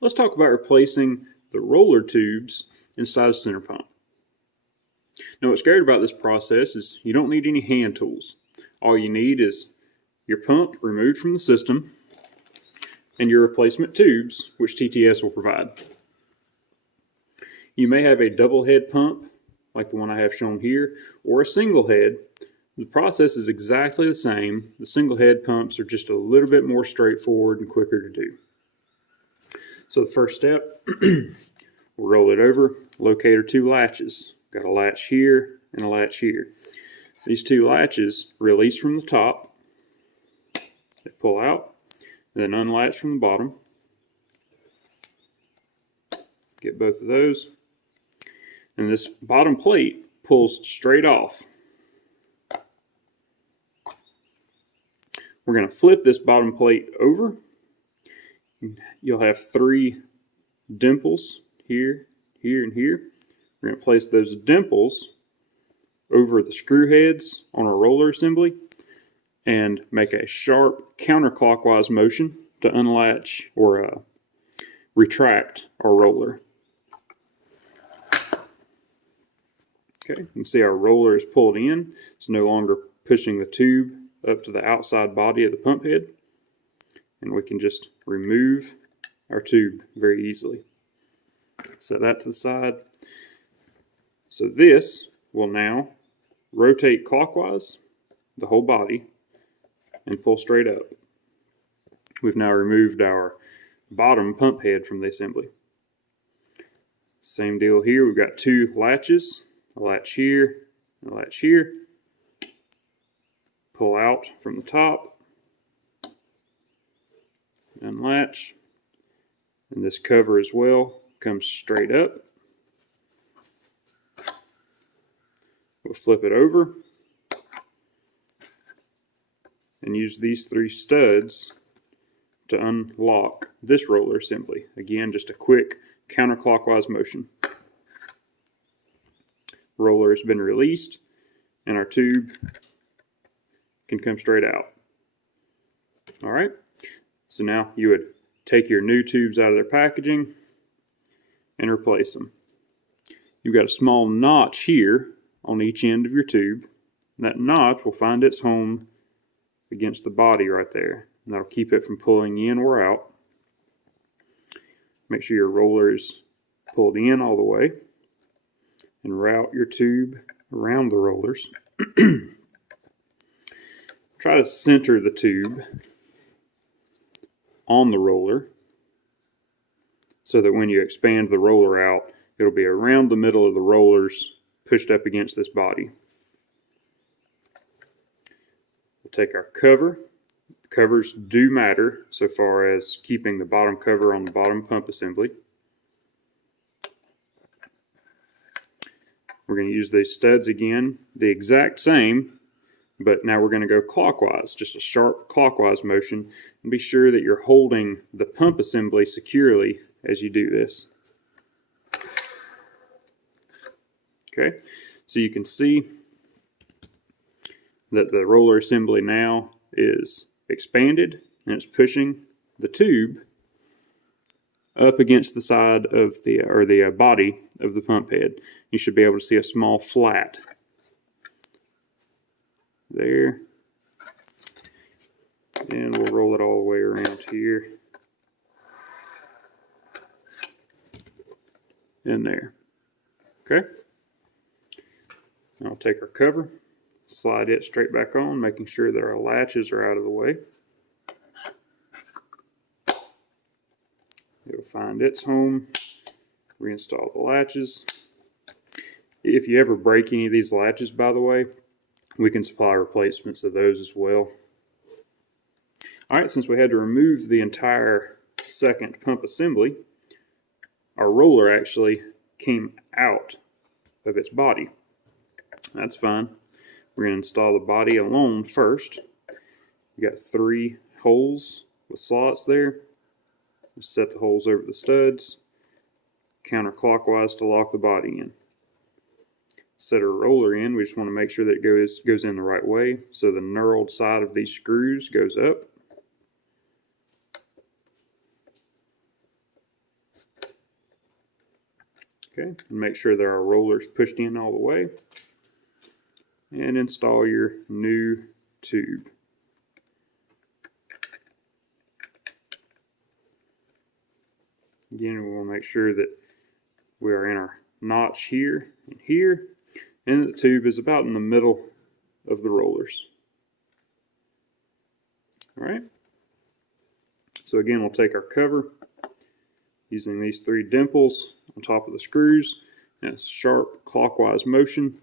Let's talk about replacing the roller tubes inside a center pump. Now, what's great about this process is you don't need any hand tools. All you need is your pump removed from the system and your replacement tubes, which TTS will provide. You may have a double head pump, like the one I have shown here, or a single head. The process is exactly the same. The single head pumps are just a little bit more straightforward and quicker to do. So the first step, we'll roll it over, locate our two latches. Got a latch here and a latch here. These two latches release from the top, they pull out, and then unlatch from the bottom. Get both of those. And this bottom plate pulls straight off. We're going to flip this bottom plate over. You'll have three dimples here, here, and here. We're going to place those dimples over the screw heads on our roller assembly and make a sharp counterclockwise motion to unlatch or retract our roller. Okay, you can see our roller is pulled in. It's no longer pushing the tube up to the outside body of the pump head. And we can just remove our tube very easily. Set that to the side. So this will now rotate clockwise the whole body and pull straight up. We've now removed our bottom pump head from the assembly. Same deal here. We've got two latches, a latch here, and a latch here. Pull out from the top, unlatch, and this cover as well comes straight up. We'll flip it over and use these three studs to unlock this roller assembly. Again, just a quick counterclockwise motion. Roller has been released and our tube can come straight out. All right, so now you would take your new tubes out of their packaging and replace them. You've got a small notch here on each end of your tube. That notch will find its home against the body right there, and that'll keep it from pulling in or out. Make sure your roller is pulled in all the way and route your tube around the rollers. Try to center the tube on the roller so that when you expand the roller out, it'll be around the middle of the rollers pushed up against this body. We'll take our cover. Covers do matter so far as keeping the bottom cover on the bottom pump assembly. We're going to use these studs again, the exact same, but now we're going to go clockwise, just a sharp clockwise motion, and be sure that you're holding the pump assembly securely as you do this. Okay, so you can see that the roller assembly now is expanded and it's pushing the tube up against the side of the body of the pump head. You should be able to see a small flat there, and we'll roll it all the way around here and there. Okay, I'll take our cover, slide it straight back on, making sure that our latches are out of the way. It'll find its home, reinstall the latches. If you ever break any of these latches, by the way, we can supply replacements of those as well. All right, since we had to remove the entire second pump assembly, our roller actually came out of its body. That's fine. We're going to install the body alone first. We got 3 holes with slots there. We'll set the holes over the studs, counterclockwise to lock the body in. Set our roller in. We just want to make sure that it goes in the right way. So the knurled side of these screws goes up. Okay, and make sure that our roller is pushed in all the way. And install your new tube. Again, we want to make sure that we are in our notch here and here, and the tube is about in the middle of the rollers. All right. So again, we'll take our cover using these 3 dimples on top of the screws in a sharp clockwise motion.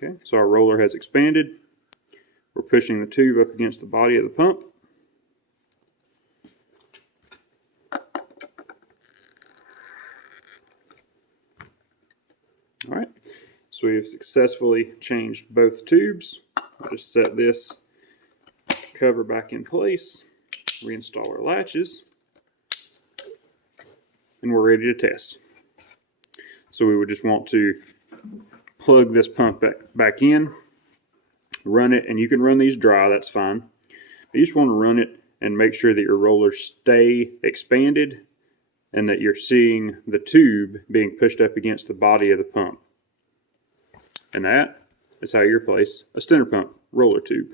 Okay, so our roller has expanded. We're pushing the tube up against the body of the pump. All right, so we've successfully changed both tubes. I'll just set this cover back in place, reinstall our latches, and we're ready to test. So we would just want to plug this pump back in, run it, and you can run these dry, that's fine. But you just want to run it and make sure that your rollers stay expanded and that you're seeing the tube being pushed up against the body of the pump. And that is how you replace a Stenner pump roller tube.